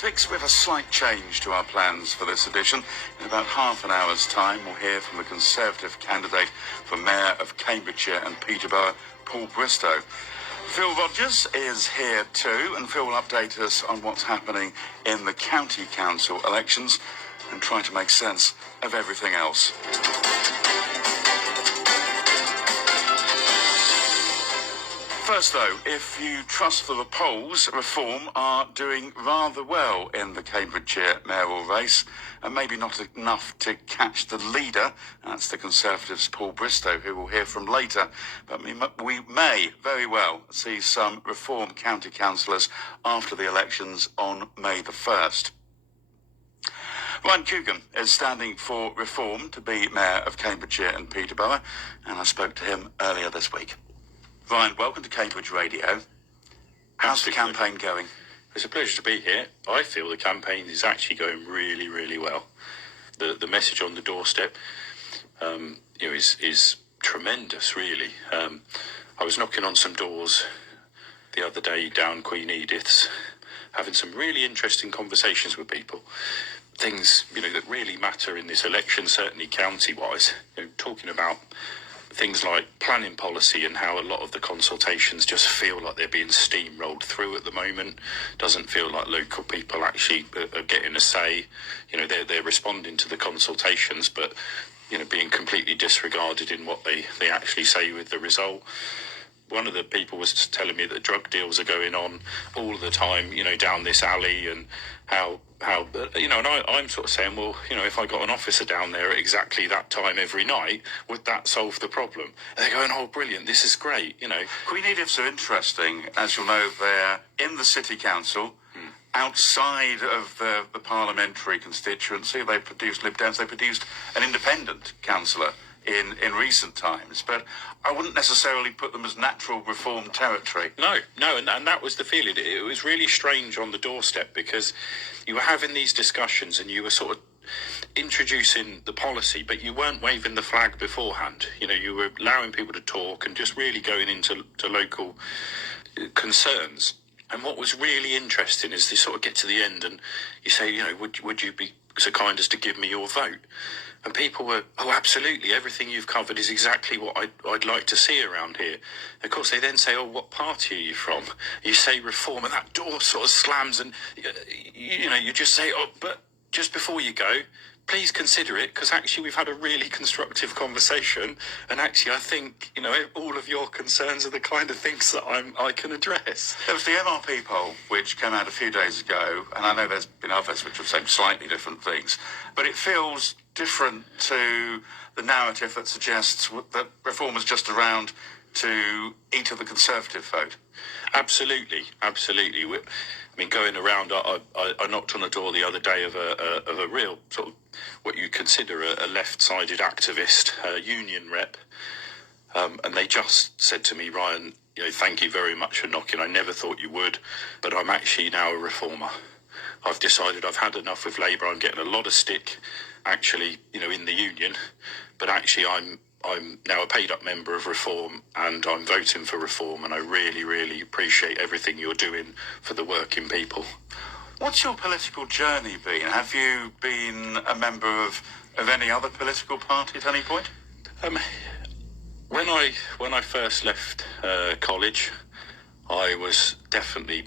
Fix with a slight change to our plans for this edition. In about half an hour's time, we'll hear from the Conservative candidate for Mayor of Cambridgeshire and Peterborough, Paul Bristow. Phil Rogers is here too, and Phil will update us on what's happening in the county council elections and try to make sense of everything else. First, though, if you trust the polls, Reform are doing rather well in the Cambridgeshire mayoral race, and maybe not enough to catch the leader. That's the Conservatives' Paul Bristow, who we'll hear from later. But we may very well see some Reform county councillors after the elections on May the 1st. Ryan Coogan is standing for Reform to be Mayor of Cambridgeshire and Peterborough, and I spoke to him earlier this week. Ryan, welcome to Cambridge Radio. How's the campaign going? It's a pleasure to be here. I feel the campaign is actually going really, really well. The message on the doorstep, is tremendous, really. I was knocking on some doors the other day down Queen Edith's, having some really interesting conversations with people. Things, that really matter in this election, certainly county-wise. Talking about things like planning policy and how a lot of the consultations just feel like they're being steamrolled through at the moment. Doesn't feel like local people actually are getting a say. They're responding to the consultations, but being completely disregarded in what they actually say with the result. One of the people was telling me that drug deals are going on all the time, down this alley, and how and I'm sort of saying, well, if I got an officer down there at exactly that time every night, would that solve the problem? And they're going, oh, brilliant, this is great, Queen Edith's are interesting. As you'll know, they're in the City Council, outside of the parliamentary constituency. They produced Lib Dems, they produced an independent councillor in recent times, but I wouldn't necessarily put them as natural Reform territory. No, and that was the feeling. It was really strange on the doorstep, because you were having these discussions and you were sort of introducing the policy, but you weren't waving the flag beforehand. You were allowing people to talk and just really going into local concerns. And what was really interesting is they sort of get to the end and you say, would you be so kind as to give me your vote? And people were, oh, absolutely, everything you've covered is exactly what I'd like to see around here. Of course, they then say, oh, what party are you from? You say Reform, and that door sort of slams, and, you just say, oh, but just before you go, please consider it, because actually we've had a really constructive conversation, and actually I think, all of your concerns are the kind of things that I can address. There was the MRP poll, which came out a few days ago, and I know there's been others which have said slightly different things, but it feels different to the narrative that suggests that Reform is just around to eat of the Conservative vote. Absolutely. Going around, I knocked on a door the other day of a real sort of what you consider a left-sided activist, union rep, and they just said to me, Ryan, thank you very much for knocking. I never thought you would, but I'm actually now a reformer. I've decided I've had enough with Labour. I'm getting a lot of stick, actually, in the union, but actually I'm now a paid-up member of Reform, and I'm voting for Reform, and I really, really appreciate everything you're doing for the working people. What's your political journey been? Have you been a member of any other political party at any point? When I first left college, I was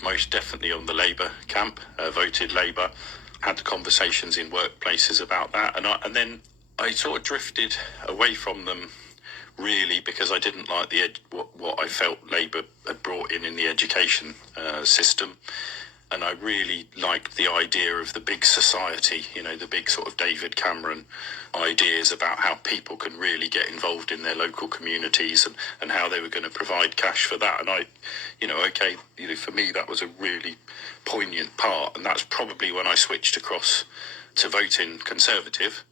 most definitely on the Labour camp, voted Labour, had conversations in workplaces about that, and then I sort of drifted away from them, really, because I didn't like what I felt Labour had brought in the education system. And I really liked the idea of the big society, the big sort of David Cameron ideas about how people can really get involved in their local communities and how they were going to provide cash for that. And for me, that was a really poignant part. And that's probably when I switched across to voting Conservative.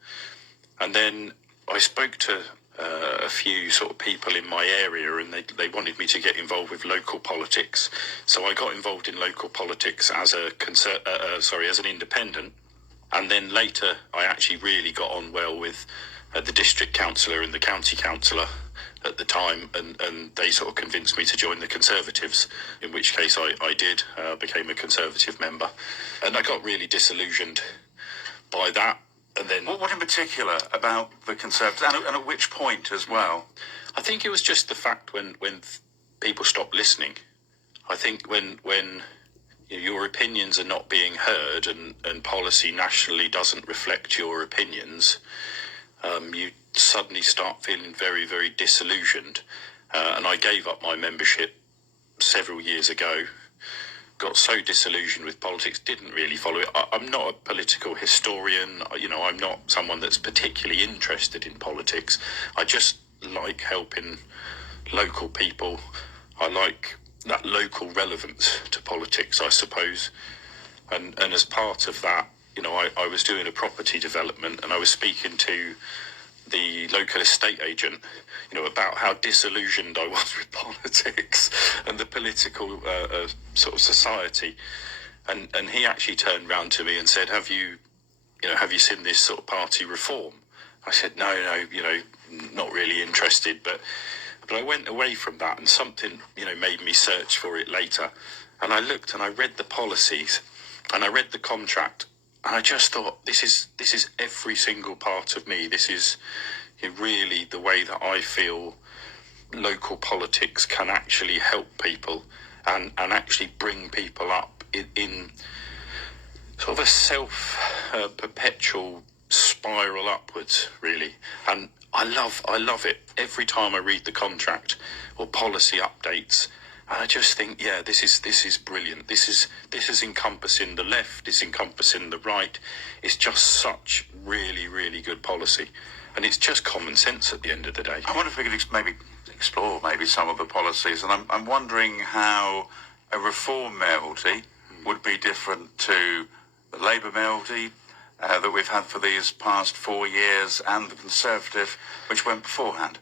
And then I spoke to a few sort of people in my area, and they wanted me to get involved with local politics. So I got involved in local politics as as an independent. And then later, I actually really got on well with the district councillor and the county councillor, at the time, and they sort of convinced me to join the Conservatives, in which case I did, became a Conservative member, and I got really disillusioned by that. And then, what in particular about the Conservatives, and at which point as well? I think it was just the fact when people stopped listening. I think when your opinions are not being heard, and policy nationally doesn't reflect your opinions, you suddenly start feeling very, very disillusioned. And I gave up my membership several years ago, got so disillusioned with politics, didn't really follow it. I'm not a political historian, I'm not someone that's particularly interested in politics. I just like helping local people. I like that local relevance to politics, I suppose. And as part of that, I was doing a property development, and I was speaking to the local estate agent, about how disillusioned I was with politics and the political sort of society. And he actually turned round to me and said, have you seen this sort of party reform? I said, no, not really interested. But I went away from that, and something, made me search for it later. And I looked and I read the policies and I read the contract, and I just thought, this is every single part of me. This is really the way that I feel local politics can actually help people and actually bring people up in sort of a self-perpetual spiral upwards, really. And I love it. Every time I read the contract or policy updates, and I just think, yeah, this is brilliant. This is encompassing the left, it's encompassing the right. It's just such really, really good policy. And it's just common sense at the end of the day. I wonder if we could maybe explore some of the policies. And I'm wondering how a Reform mayoralty would be different to the Labour mayoralty that we've had for these past 4 years, and the Conservative, which went beforehand.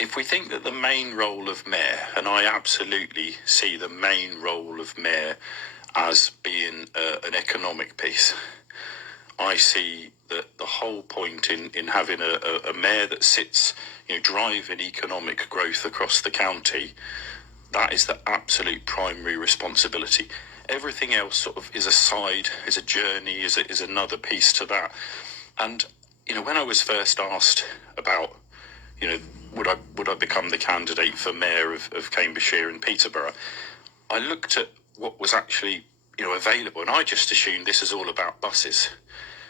If we think that the main role of mayor, and I absolutely see the main role of mayor as being an economic piece, I see that the whole point in having a mayor that sits, driving economic growth across the county, that is the absolute primary responsibility. Everything else sort of is a side, is a journey, is another piece to that. And, when I was first asked about, would I become the candidate for mayor of Cambridgeshire and Peterborough, I looked at what was actually, available, and I just assumed this is all about buses.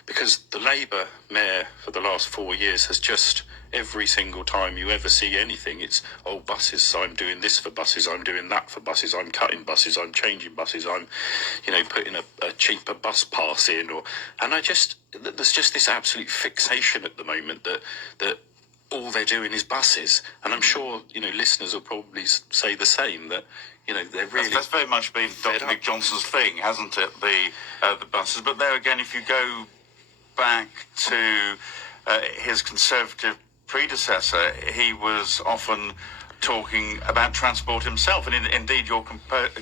Because the Labour mayor for the last 4 years has just, every single time you ever see anything, it's, buses, so I'm doing this for buses, I'm doing that for buses, I'm cutting buses, I'm changing buses, I'm, putting a cheaper bus pass in, and there's just this absolute fixation at the moment that all they're doing is buses. And I'm sure, listeners will probably say the same, that, they're really... That's very much been Dr. Nick Johnson's thing, hasn't it, the buses? But there again, if you go back to his Conservative predecessor, he was often talking about transport himself. And indeed, your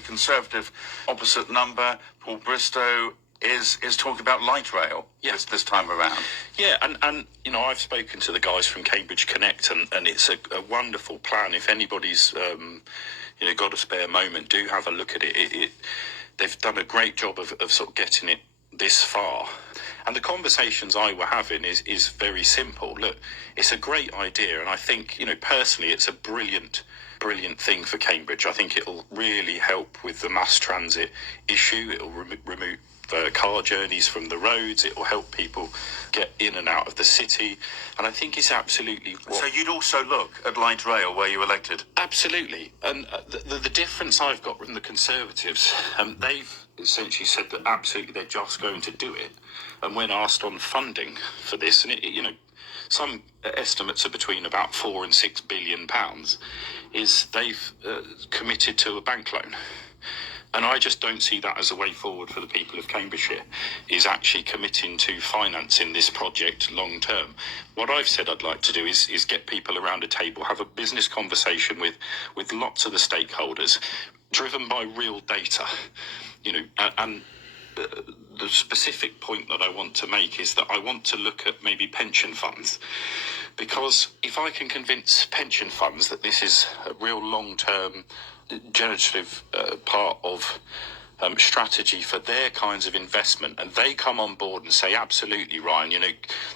Conservative opposite number, Paul Bristow, is talking about light rail this time around. Yeah, and I've spoken to the guys from Cambridge Connect, and it's a wonderful plan. If anybody's got a spare moment, do have a look at it. They've done a great job of sort of getting it this far. And the conversations I were having is very simple. Look, it's a great idea, and I think, personally, it's a brilliant thing for Cambridge. I think it'll really help with the mass transit issue. It'll remove car journeys from the roads. It will help people get in and out of the city. And I think it's absolutely... So you'd also look at light rail where you elected? Absolutely. And the difference I've got from the Conservatives, they've essentially said that absolutely they're just going to do it. And when asked on funding for this, and some estimates are between about £4 and £6 billion, is they've committed to a bank loan. And I just don't see that as a way forward for the people of Cambridgeshire, is actually committing to financing this project long term. What I've said I'd like to do is get people around a table, have a business conversation with lots of the stakeholders, driven by real data, and the specific point that I want to make is that I want to look at maybe pension funds, because if I can convince pension funds that this is a real long-term generative part of strategy for their kinds of investment, and they come on board and say, absolutely, Ryan,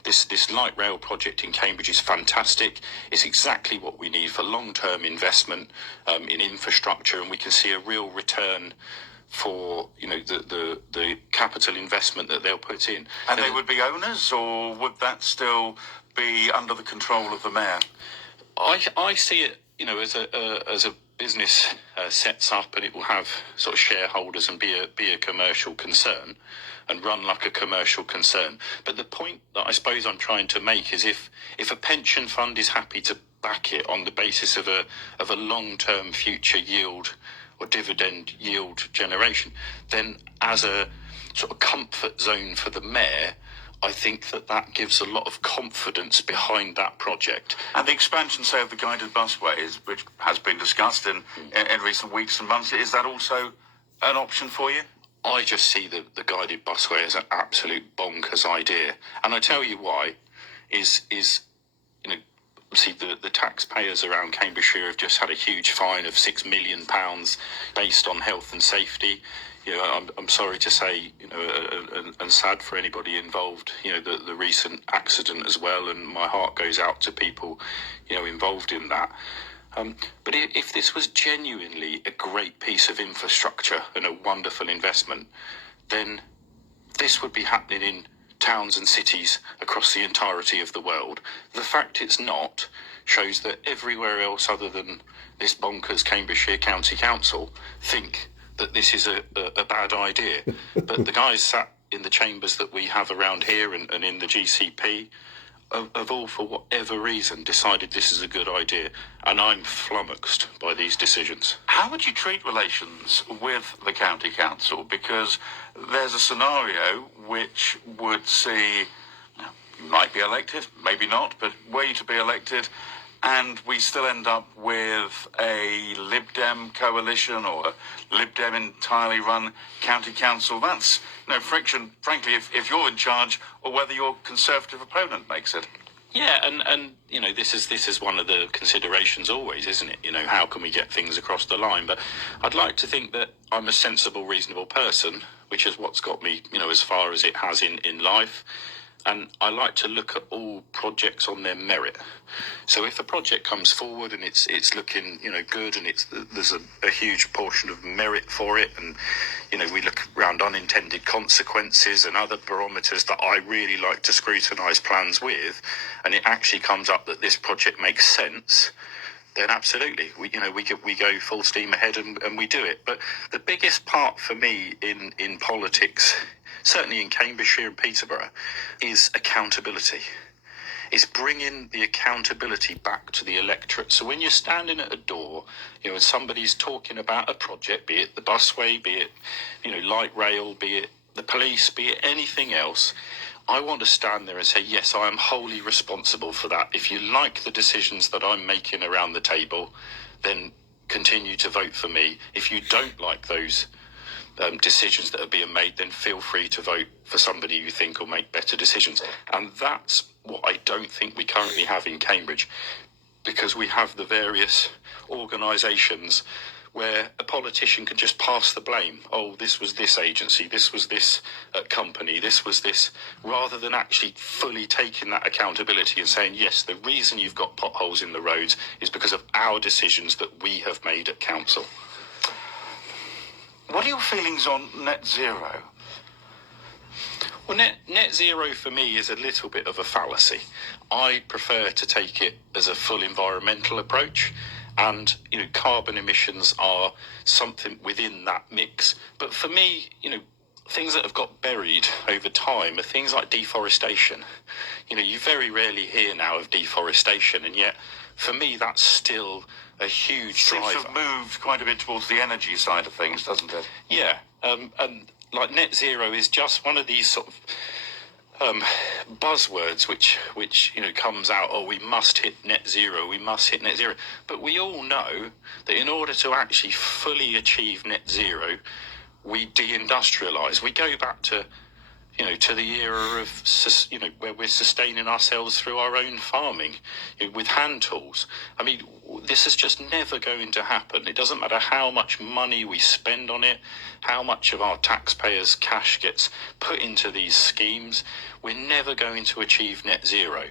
this light rail project in Cambridge is fantastic. It's exactly what we need for long-term investment in infrastructure, and we can see a real return for the capital investment that they'll put in. And they would be owners, or would that still be under the control of the mayor? I see it, as a business sets up, and it will have sort of shareholders and be a commercial concern and run like a commercial concern. But the point that I suppose I'm trying to make is if a pension fund is happy to back it on the basis of a long-term future yield or dividend yield generation, then as a sort of comfort zone for the mayor, I think that gives a lot of confidence behind that project. And the expansion, say, of the guided busways, which has been discussed in recent weeks and months, is that also an option for you? I just see the guided busway as an absolute bonkers idea. And I tell you why, is see, the taxpayers around Cambridgeshire have just had a huge fine of £6 million based on health and safety. I'm sorry to say, and sad for anybody involved, the recent accident as well, and my heart goes out to people, involved in that. But if this was genuinely a great piece of infrastructure and a wonderful investment, then this would be happening in towns and cities across the entirety of the world. The fact it's not shows that everywhere else other than this bonkers Cambridgeshire County Council think that this is a bad idea. But the guys sat in the chambers that we have around here and in the GCP have all, for whatever reason, decided this is a good idea. And I'm flummoxed by these decisions. How would you treat relations with the county council? Because there's a scenario which would see, you might be elected, maybe not, but were you to be elected, and we still end up with a Lib Dem coalition or a Lib Dem entirely run county council. That's no friction, frankly, if you're in charge, or whether your Conservative opponent makes it. Yeah, and this is one of the considerations always, isn't it? How can we get things across the line? But I'd like to think that I'm a sensible, reasonable person, which is what's got me, as far as it has in life. And I like to look at all projects on their merit. So if a project comes forward and it's looking, good, and there's a huge portion of merit for it, and, we look around unintended consequences and other barometers that I really like to scrutinise plans with, and it actually comes up that this project makes sense, then absolutely, we go full steam ahead and we do it. But the biggest part for me in politics, certainly in Cambridgeshire and Peterborough, is accountability. It's bringing the accountability back to the electorate. So when you're standing at a door, and somebody's talking about a project, be it the busway, be it, light rail, be it the police, be it anything else, I want to stand there and say, yes, I am wholly responsible for that. If you like the decisions that I'm making around the table, then continue to vote for me. If you don't like those decisions that are being made, then feel free to vote for somebody you think will make better decisions. And that's what I don't think we currently have in Cambridge, because we have the various organisations where a politician can just pass the blame. Oh, this was this agency, this was this company, this was this, rather than actually fully taking that accountability and saying, yes, the reason you've got potholes in the roads is because of our decisions that we have made at council. What are your feelings on net zero? Well, net zero for me is a little bit of a fallacy. I prefer to take it as a full environmental approach, and carbon emissions are something within that mix. But for me, things that have got buried over time are things like deforestation. You very rarely hear now of deforestation, and yet for me that's still a huge driver. Seems to have moved quite a bit towards the energy side of things, doesn't it? Yeah, and like net zero is just one of these sort of buzzwords which comes out. Oh, we must hit net zero. We must hit net zero. But we all know that in order to actually fully achieve net zero, we deindustrialise. We go back to to the era of, where we're sustaining ourselves through our own farming, with hand tools. I mean, this is just never going to happen. It doesn't matter how much money we spend on it, how much of our taxpayers' cash gets put into these schemes. We're never going to achieve net zero.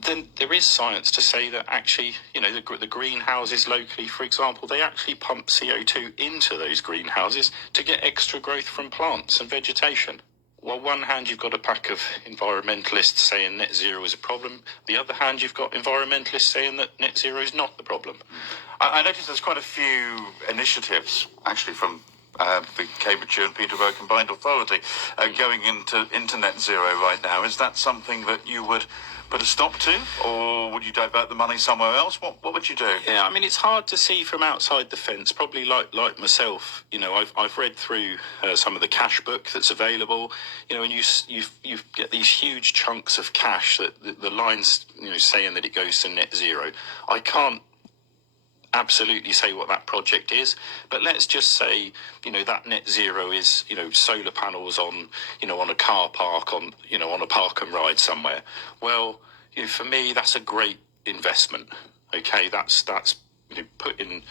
Then there is science to say that actually, the greenhouses locally, for example, they actually pump CO2 into those greenhouses to get extra growth from plants and vegetation. Well, one hand, you've got a pack of environmentalists saying net zero is a problem. The other hand, you've got environmentalists saying that net zero is not the problem. I noticed there's quite a few initiatives, actually, from the Cambridgeshire and Peterborough Combined Authority going into net zero right now. Is that something that you would put a stop to, or would you divert the money somewhere else? What would you do? Yeah, I mean, it's hard to see from outside the fence. Probably like myself, I've read through some of the cash book that's available, and you get these huge chunks of cash that the lines, saying that it goes to net zero. I can't absolutely say what that project is, but let's just say that net zero is solar panels on on a car park, on a park and ride somewhere. Well, for me, that's a great investment. Okay, that's putting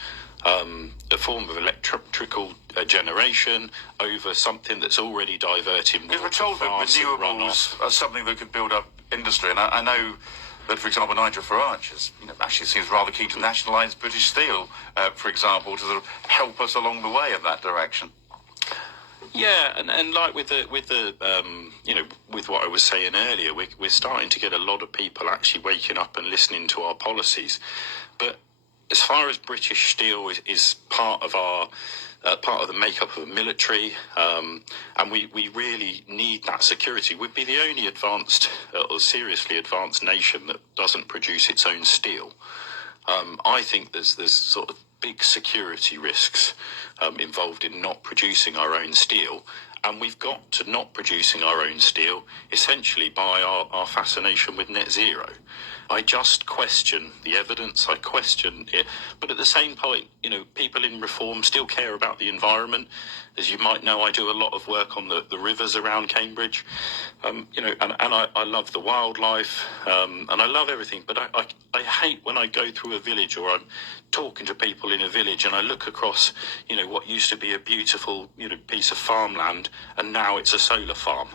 a form of electrical generation over something that's already diverting water. Because we're told that renewables are something that could build up industry, and I know that, for example, Nigel Farage actually seems rather keen to nationalise British Steel, for example, to sort of help us along the way in that direction. Yeah, and like with what I was saying earlier, we're starting to get a lot of people actually waking up and listening to our policies. But as far as British Steel is part of the makeup of the military, and we really need that security. We'd be the only advanced or seriously advanced nation that doesn't produce its own steel. I think there's sort of big security risks involved in not producing our own steel, and we've got to not producing our own steel essentially by our fascination with net zero. I just question the evidence, I question it, but at the same point, people in reform still care about the environment. As you might know, I do a lot of work on the rivers around Cambridge, and I love the wildlife, and I love everything, but I hate when I go through a village or I'm talking to people in a village and I look across, what used to be a beautiful, piece of farmland, and now it's a solar farm.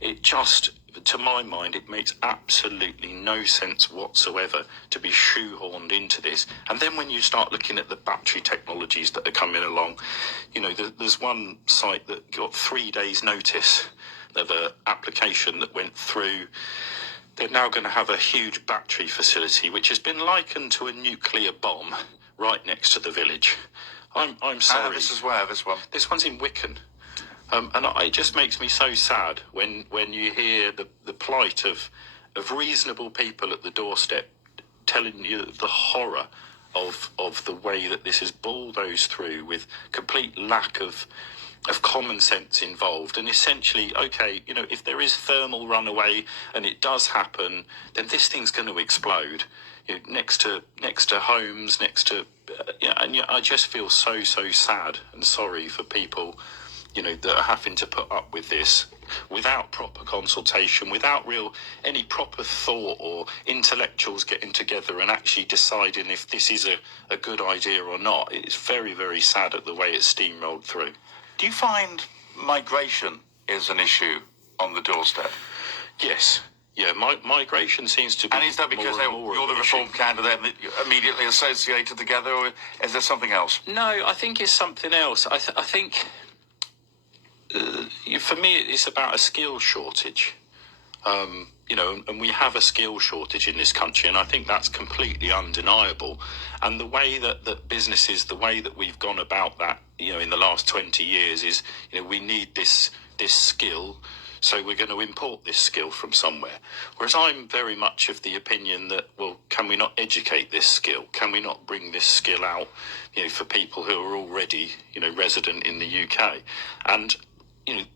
It just, to my mind, it makes absolutely no sense whatsoever to be shoehorned into this. And then when you start looking at the battery technologies that are coming along, there's one site that got 3 days notice of an application that went through. They're now going to have a huge battery facility, which has been likened to a nuclear bomb right next to the village. I'm sorry. This is where, this one? This one's in Wicken. And it just makes me so sad when you hear the plight of reasonable people at the doorstep telling you the horror of the way that this is bulldozed through with complete lack of common sense involved. And essentially, okay, if there is thermal runaway and it does happen, then this thing's going to explode next to homes, next to and I just feel so sad and sorry for people that are having to put up with this without proper consultation, without any proper thought or intellectuals getting together and actually deciding if this is a good idea or not. It's very, very sad at the way it's steamrolled through. Do you find migration is an issue on the doorstep? Yes. Yeah, migration seems to be. And is that because you're the Reform candidate and immediately associated together, or is there something else? No, I think it's something else. I think... for me, it's about a skill shortage, and we have a skill shortage in this country, and I think that's completely undeniable. And the way that businesses, the way that we've gone about that, in the last 20 years is, we need this skill, so we're going to import this skill from somewhere. Whereas I'm very much of the opinion that, well, can we not educate this skill? Can we not bring this skill out, for people who are already, resident in the UK? And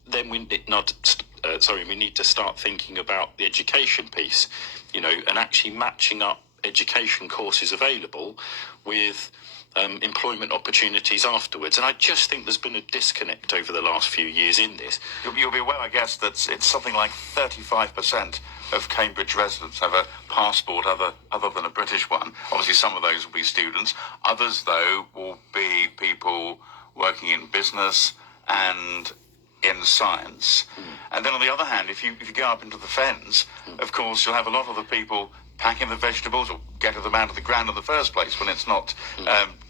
then we need to start thinking about the education piece, and actually matching up education courses available with employment opportunities afterwards. And I just think there's been a disconnect over the last few years in this. You'll be aware, I guess, that it's something like 35% of Cambridge residents have a passport other than a British one. Obviously, some of those will be students. Others, though, will be people working in business and in science. And then on the other hand, if you go up into the Fens, of course, you'll have a lot of the people packing the vegetables or getting them out of the ground in the first place when it's not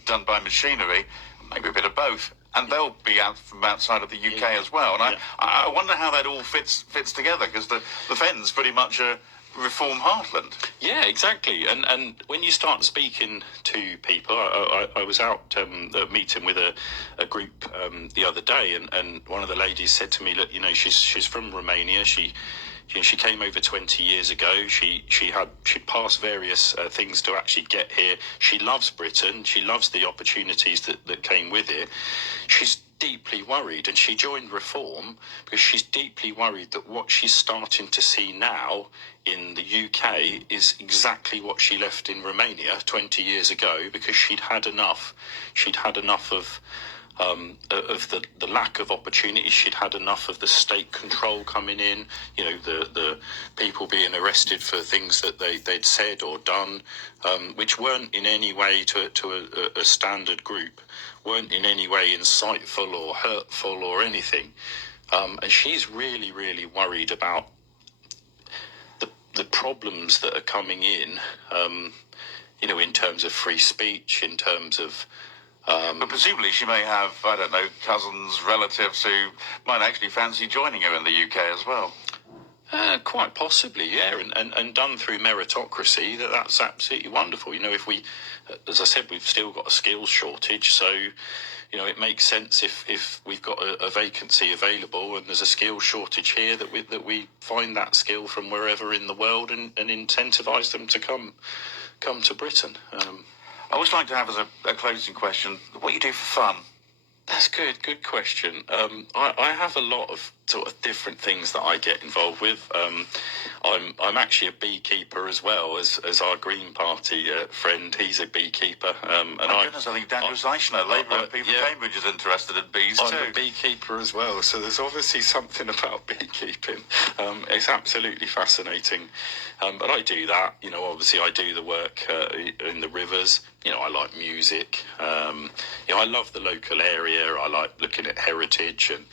done by machinery, maybe a bit of both. And they'll be out from outside of the UK as well. And I wonder how that all fits together, because the Fens pretty much a reform heartland. Yeah, exactly. And when you start speaking to people, I was out meeting with a group the other day, and one of the ladies said to me, look, she's from Romania. She came over 20 years ago. She'd passed various things to actually get here. She loves Britain. She loves the opportunities that came with it. She's deeply worried, and she joined Reform because she's deeply worried that what she's starting to see now in the UK is exactly what she left in Romania 20 years ago, because she'd had enough of the lack of opportunity. She'd had enough of the state control coming in, the people being arrested for things that they'd said or done, which weren't in any way to a standard group, weren't in any way insightful or hurtful or anything. And she's really, really worried about the problems that are coming in, in terms of free speech, in terms of but presumably she may have, I don't know, cousins, relatives who might actually fancy joining her in the UK as well. Quite possibly, yeah, and done through meritocracy, that's absolutely wonderful. If we, as I said, we've still got a skills shortage, so it makes sense if we've got a vacancy available and there's a skills shortage here that we find that skill from wherever in the world and incentivise them to come to Britain. I always like to have as a closing question, what you do for fun. That's good question. I have a lot of sort of different things that I get involved with. I'm actually a beekeeper as well as our Green Party friend. He's a beekeeper. And My goodness, I think Daniel Zeichner, Labour MP for Cambridge, is interested in bees too. I'm a beekeeper as well, so there's obviously something about beekeeping. It's absolutely fascinating. But I do that. Obviously I do the work in the rivers. I like music. I love the local area. I like looking at heritage, and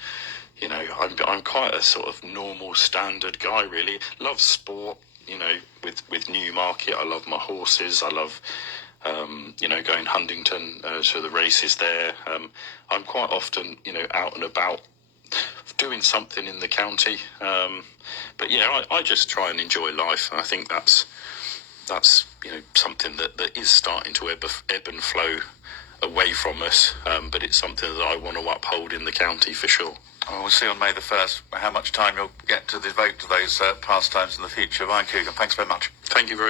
I'm quite a sort of normal, standard guy, really. Love sport. With Newmarket, I love my horses. I love going Huntington to the races there. I'm quite often out and about doing something in the county. But I just try and enjoy life, and I think that's something that is starting to ebb and flow away from us, but it's something that I want to uphold in the county for sure. Well, we'll see on May the 1st how much time you'll get to devote to those pastimes in the future. Ryan Coogan, thanks very much. Thank you very much.